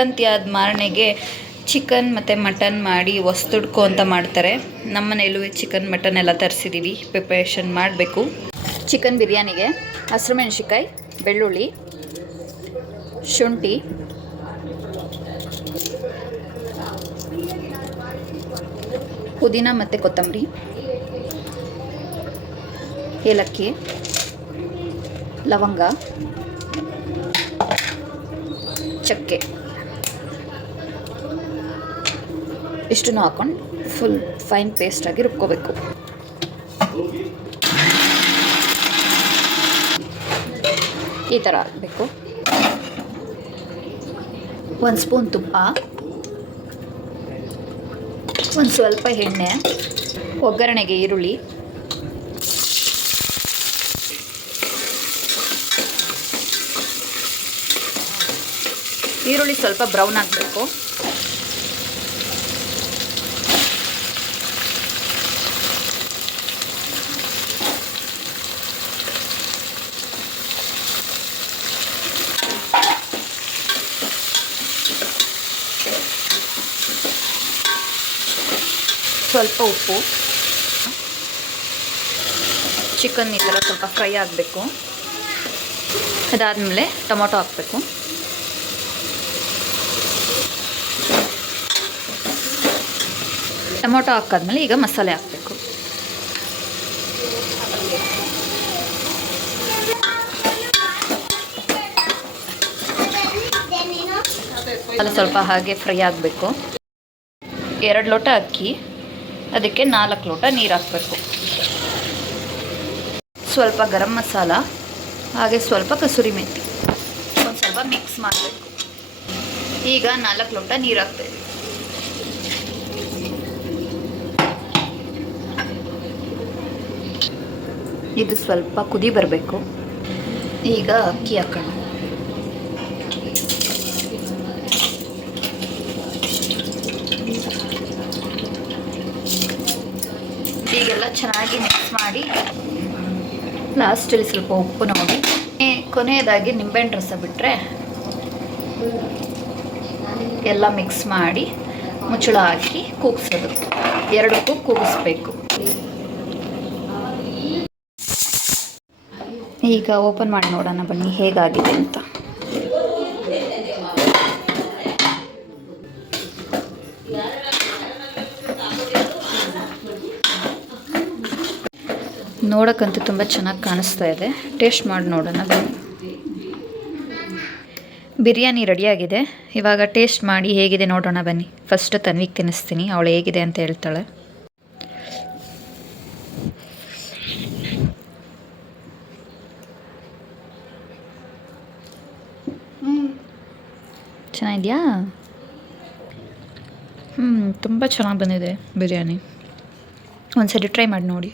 ಸಂಕ್ರಾಂತಿ ಆದ ಮಾರನೆಗೆ ಚಿಕನ್ ಮತ್ತು ಮಟನ್ ಮಾಡಿ ಹೊಸ್ದುಡ್ಕೊ ಅಂತ ಮಾಡ್ತಾರೆ. ನಮ್ಮ ಮನೆಯಲ್ಲೂ ಚಿಕನ್ ಮಟನ್ ಎಲ್ಲ ತರಿಸಿದ್ದೀವಿ, ಪ್ರಿಪ್ರೇಷನ್ ಮಾಡಬೇಕು. ಚಿಕನ್ ಬಿರಿಯಾನಿಗೆ ಹಸಿರುಮೆಣಸಿಕಾಯಿ, ಬೆಳ್ಳುಳ್ಳಿ, ಶುಂಠಿ, ಪುದೀನ ಮತ್ತು ಕೊತ್ತಂಬರಿ, ಏಲಕ್ಕಿ, ಲವಂಗ, ಚಕ್ಕೆ ಇಷ್ಟನ್ನು ಹಾಕೊಂಡು ಫುಲ್ ಫೈನ್ ಪೇಸ್ಟಾಗಿ ರುಬ್ಕೋಬೇಕು. ಈ ಥರ ಆಗಬೇಕು. 1 ಸ್ಪೂನ್ ತುಪ್ಪ, ಒಂದು ಸ್ವಲ್ಪ ಎಣ್ಣೆ, ಒಗ್ಗರಣೆಗೆ ಈರುಳ್ಳಿ, ಈರುಳ್ಳಿ ಸ್ವಲ್ಪ ಬ್ರೌನ್ ಆಗಬೇಕು. ಸ್ವಲ್ಪ ಉಪ್ಪು, ಚಿಕನ್ ಈ ಥರ ಸ್ವಲ್ಪ ಫ್ರೈ ಆಗಬೇಕು. ಅದಾದಮೇಲೆ ಟೊಮೊಟೊ ಹಾಕಬೇಕು. ಟೊಮೊಟೊ ಹಾಕಾದ್ಮೇಲೆ ಈಗ ಮಸಾಲೆ ಹಾಕಬೇಕು. ಮಸಾಲೆ ಸ್ವಲ್ಪ ಹಾಗೆ ಫ್ರೈ ಆಗಬೇಕು. 2 ಲೋಟ ಅಕ್ಕಿ, ಅದಕ್ಕೆ 4 ಲೋಟ ನೀರು ಹಾಕಬೇಕು. ಸ್ವಲ್ಪ ಗರಂ ಮಸಾಲ, ಹಾಗೆ ಸ್ವಲ್ಪ ಕಸೂರಿ ಮೆಥಿ, ಒಂದು ಸ್ವಲ್ಪ ಮಿಕ್ಸ್ ಮಾಡಬೇಕು. ಈಗ 4 ಲೋಟ ನೀರು ಹಾಕ್ತೇವೆ. ಇದು ಸ್ವಲ್ಪ ಕುದಿ ಬರಬೇಕು. ಈಗ ಅಕ್ಕಿ ಹಾಕೋಣ. ಈಗೆಲ್ಲ ಚೆನ್ನಾಗಿ ಮಿಕ್ಸ್ ಮಾಡಿ ಲಾಸ್ಟಲ್ಲಿ ಸ್ವಲ್ಪ ಉಪ್ಪು ನೋಡಿ, ಕೊನೆಯದಾಗಿ ನಿಂಬೆಹಣ್ಣು ರಸ ಬಿಟ್ಟರೆ ಎಲ್ಲ ಮಿಕ್ಸ್ ಮಾಡಿ ಮುಚ್ಚಳ ಹಾಕಿ ಕೂಗಿಸೋದು. 2 ಕೂಗಿಸ್ಬೇಕು. ಈಗ ಓಪನ್ ಮಾಡಿ ನೋಡೋಣ ಬನ್ನಿ ಹೇಗಾಗಿದೆ ಅಂತ. ನೋಡೋಕ್ಕಂತೂ ತುಂಬ ಚೆನ್ನಾಗಿ ಕಾಣಿಸ್ತಾ ಇದೆ. ಟೇಸ್ಟ್ ಮಾಡಿ ನೋಡೋಣ ಬನ್ನಿ. ಬಿರಿಯಾನಿ ರೆಡಿಯಾಗಿದೆ. ಇವಾಗ ಟೇಸ್ಟ್ ಮಾಡಿ ಹೇಗಿದೆ ನೋಡೋಣ ಬನ್ನಿ. ಫಸ್ಟ್ ತನ್ವಿಗೆ ತಿನ್ನಿಸ್ತೀನಿ, ಅವಳು ಹೇಗಿದೆ ಅಂತ ಹೇಳ್ತಾಳೆ. ಚೆನ್ನಾಗಿದೆಯಾ? ತುಂಬ ಚೆನ್ನಾಗಿ ಬಂದಿದೆ ಬಿರಿಯಾನಿ. ಒಂದ್ಸರಿ ಟ್ರೈ ಮಾಡಿ ನೋಡಿ.